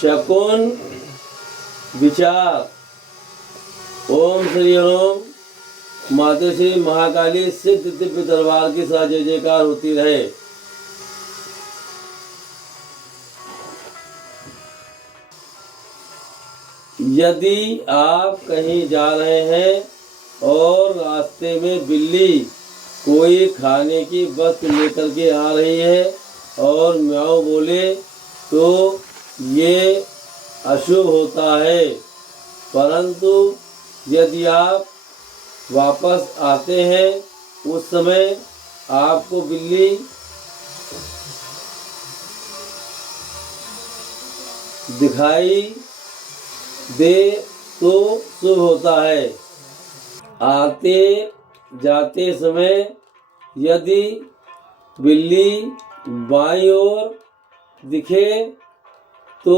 शकुन विचार। ओम श्री ओम। मातोश्री महाकाली सिद्ध दिव्य दरबार की सा जय जयकार होती रहे। यदि आप कहीं जा रहे हैं और रास्ते में बिल्ली कोई खाने की वस्तु लेकर के आ रही है और म्याऊं बोले तो ये अशुभ होता है। परंतु यदि आप वापस आते हैं उस समय आपको बिल्ली दिखाई दे तो शुभ होता है। आते जाते समय यदि बिल्ली बाईं ओर दिखे तो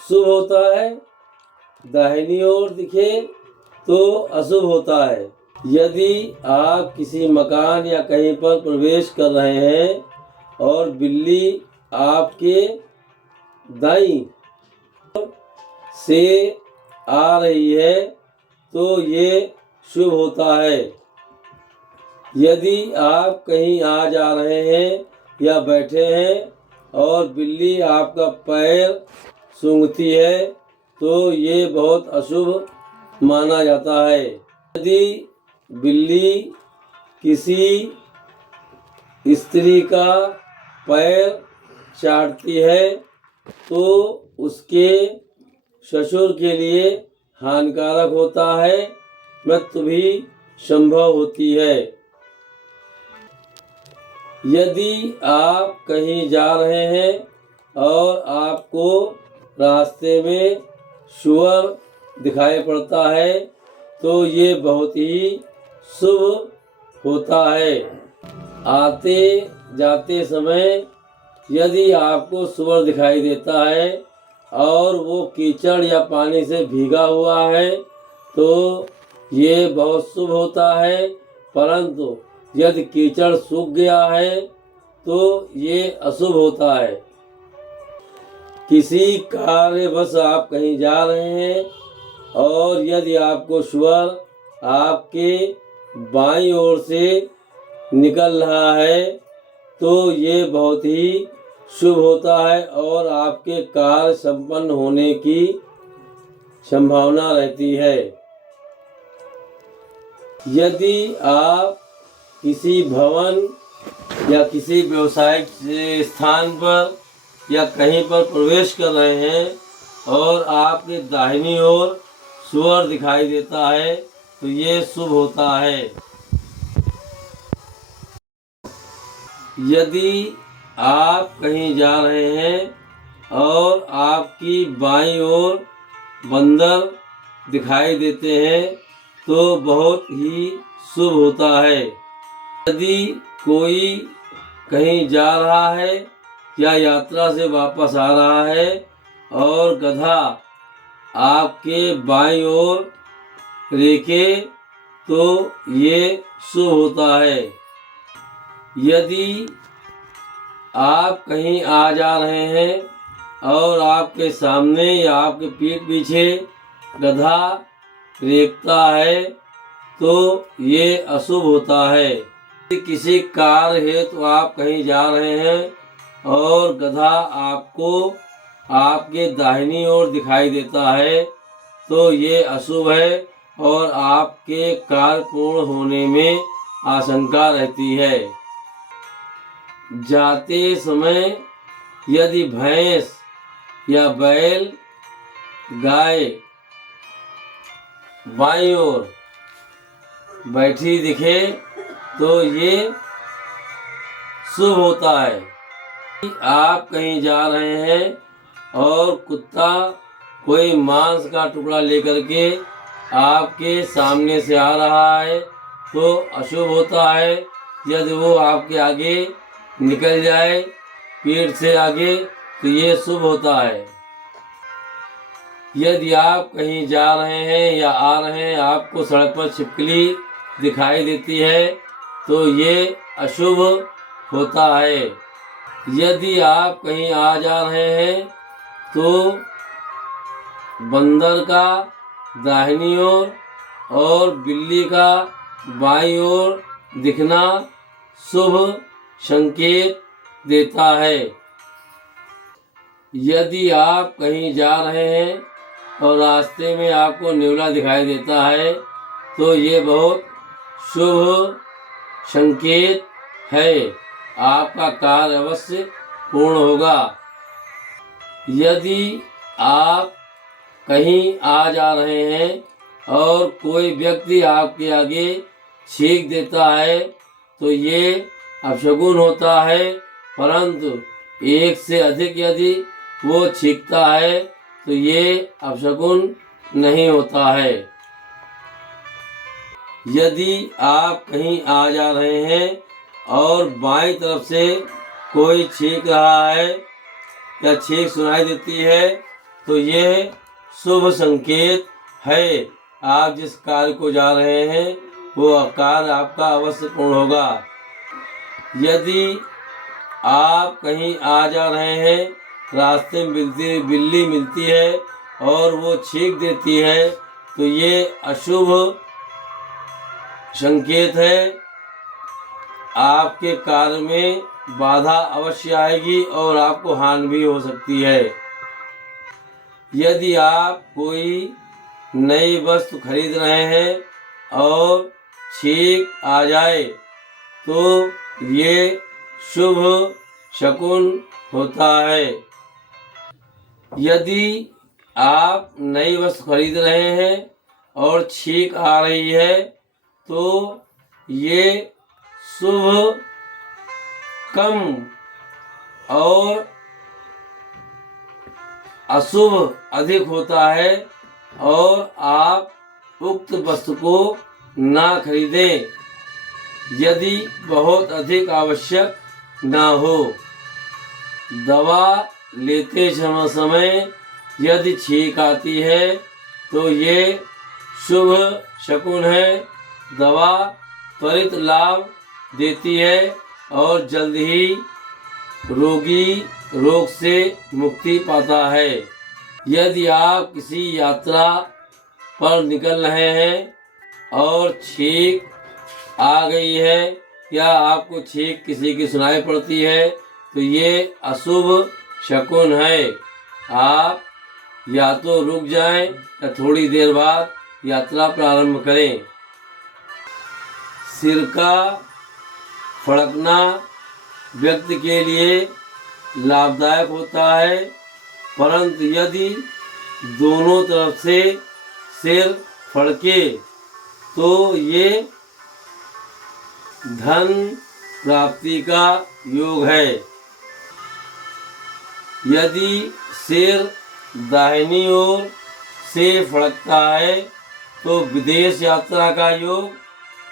शुभ होता है, दाहिनी ओर दिखे तो अशुभ होता है। यदि आप किसी मकान या कहीं पर प्रवेश कर रहे हैं और बिल्ली आपके दाईं से आ रही है तो ये शुभ होता है। यदि आप कहीं आ जा रहे हैं या बैठे हैं और बिल्ली आपका पैर सूंघती है तो ये बहुत अशुभ माना जाता है। यदि बिल्ली किसी स्त्री का पैर चाटती है तो उसके ससुर के लिए हानिकारक होता है, मृत्यु भी संभव होती है। यदि आप कहीं जा रहे हैं और आपको रास्ते में सूअर दिखाई पड़ता है तो ये बहुत ही शुभ होता है। आते जाते समय यदि आपको सूअर दिखाई देता है और वो कीचड़ या पानी से भीगा हुआ है तो ये बहुत शुभ होता है। परंतु यदि कीचड़ सूख गया है तो ये अशुभ होता है। किसी कार्यवश आप कहीं जा रहे हैं और यदि आपको सूअर आपके बाईं ओर से निकल रहा है तो ये बहुत ही शुभ होता है और आपके कार्य संपन्न होने की संभावना रहती है। यदि आप किसी भवन या किसी व्यवसायिक स्थान पर या कहीं पर प्रवेश कर रहे हैं और आपके दाहिनी ओर सूअर दिखाई देता है तो ये शुभ होता है। यदि आप कहीं जा रहे हैं और आपकी बाईं ओर बंदर दिखाई देते हैं तो बहुत ही शुभ होता है। यदि कोई कहीं जा रहा है या यात्रा से वापस आ रहा है और गधा आपके बाईं ओर रेखे तो ये शुभ होता है। यदि आप कहीं आ जा रहे हैं और आपके सामने या आपके पीठ पीछे गधा रेखता है तो ये अशुभ होता है। किसी कार्य हेतु आप कहीं जा रहे हैं और गधा आपको आपके दाहिनी ओर दिखाई देता है तो ये अशुभ है और आपके कार्य पूर्ण होने में आशंका रहती है। जाते समय यदि भैंस या बैल गाय बाईं ओर बैठी दिखे तो ये शुभ होता है। आप कहीं जा रहे हैं और कुत्ता कोई मांस का टुकड़ा लेकर के आपके सामने से आ रहा है तो अशुभ होता है। यदि वो आपके आगे निकल जाए पीठ से आगे तो ये शुभ होता है। यदि आप कहीं जा रहे हैं या आ रहे हैं आपको सड़क पर छिपकली दिखाई देती है तो ये अशुभ होता है। यदि आप कहीं आ जा रहे हैं तो बंदर का दाहिनी ओर और बिल्ली का बाईं ओर दिखना शुभ संकेत देता है। यदि आप कहीं जा रहे हैं और रास्ते में आपको नेवला दिखाई देता है तो ये बहुत शुभ संकेत है, आपका कार्य अवश्य पूर्ण होगा। यदि आप कहीं आ जा रहे हैं और कोई व्यक्ति आपके आगे छींक देता है तो ये अपशगुन होता है, परंतु एक से अधिक यदि वो छींकता है तो ये अपशगुन नहीं होता है। यदि आप कहीं आ जा रहे हैं और बाईं तरफ से कोई छींक रहा है या छींक सुनाई देती है तो यह शुभ संकेत है, आप जिस कार्य को जा रहे हैं वो कार्य आपका अवश्य पूर्ण होगा। यदि आप कहीं आ जा रहे हैं, रास्ते में बिल्ली मिलती है और वो छींक देती है तो ये अशुभ संकेत है, आपके कार्य में बाधा अवश्य आएगी और आपको हानि भी हो सकती है। यदि आप कोई नई वस्तु खरीद रहे हैं और छींक आ जाए तो ये शुभ शकुन होता है। यदि आप नई वस्तु खरीद रहे हैं और छींक आ रही है तो ये शुभ कम और अशुभ अधिक होता है और आप उक्त वस्तु को ना खरीदें यदि बहुत अधिक आवश्यक ना हो। दवा लेते समय यदि छींक आती है तो ये शुभ शकुन है, दवा त्वरित लाभ देती है और जल्द ही रोगी रोग से मुक्ति पाता है। यदि आप किसी यात्रा पर निकल रहे हैं और छींक आ गई है या आपको छींक किसी की सुनाई पड़ती है तो ये अशुभ शकुन है, आप या तो रुक जाएं या थोड़ी देर बाद यात्रा प्रारंभ करें। सिर का फड़कना व्यक्ति के लिए लाभदायक होता है, परंतु यदि दोनों तरफ से सिर फड़के तो ये धन प्राप्ति का योग है। यदि सिर दाहिनी ओर से फड़कता है तो विदेश यात्रा का योग,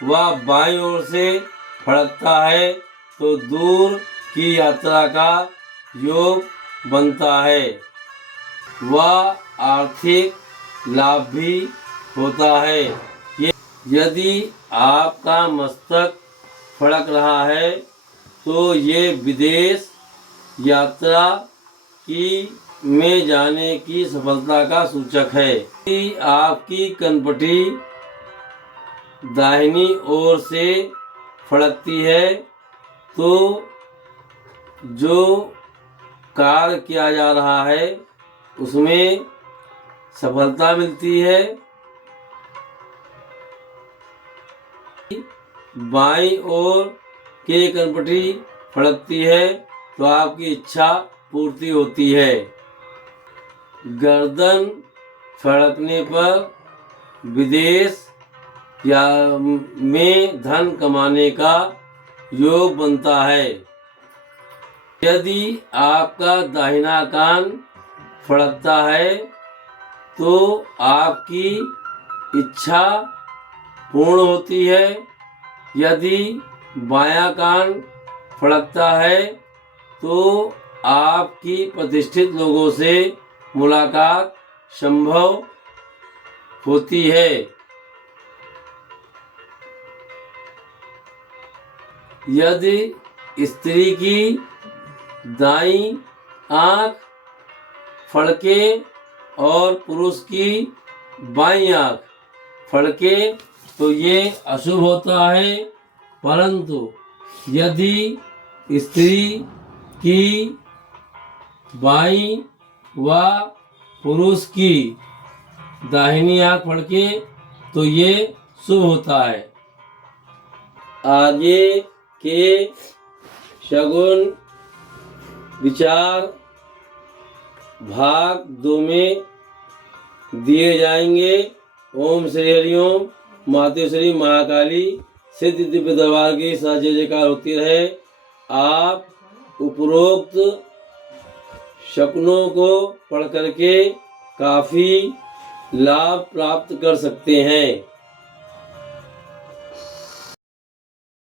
व बाईं ओर से फड़कता है तो दूर की यात्रा का योग बनता है, वह आर्थिक लाभ भी होता है। यदि आपका मस्तक फड़क रहा है तो ये विदेश यात्रा की में जाने की सफलता का सूचक है। यदि आपकी कनपटी दाहिनी ओर से फड़कती है तो जो कार्य किया जा रहा है उसमें सफलता मिलती है। बाईं ओर के कनपटी फड़कती है तो आपकी इच्छा पूर्ति होती है। गर्दन फड़कने पर विदेश या में धन कमाने का योग बनता है। यदि आपका दाहिना कान फड़कता है तो आपकी इच्छा पूर्ण होती है। यदि बायां कान फड़कता है तो आपकी प्रतिष्ठित लोगों से मुलाकात संभव होती है। यदि स्त्री की दाईं आंख फड़के और पुरुष की बाईं आंख फड़के तो ये अशुभ होता है। परंतु यदि स्त्री की बाईं व पुरुष की दाहिनी आंख फड़के तो ये शुभ होता है। आगे के शगुन विचार भाग 2 में दिए जाएंगे। ओम श्री हरिओम। मातेश्वरी महाकाली सिद्ध दिव्य दरबार की सदा जय जयकार होती रहे। आप उपरोक्त शकुनों को पढ़ करके काफ़ी लाभ प्राप्त कर सकते हैं।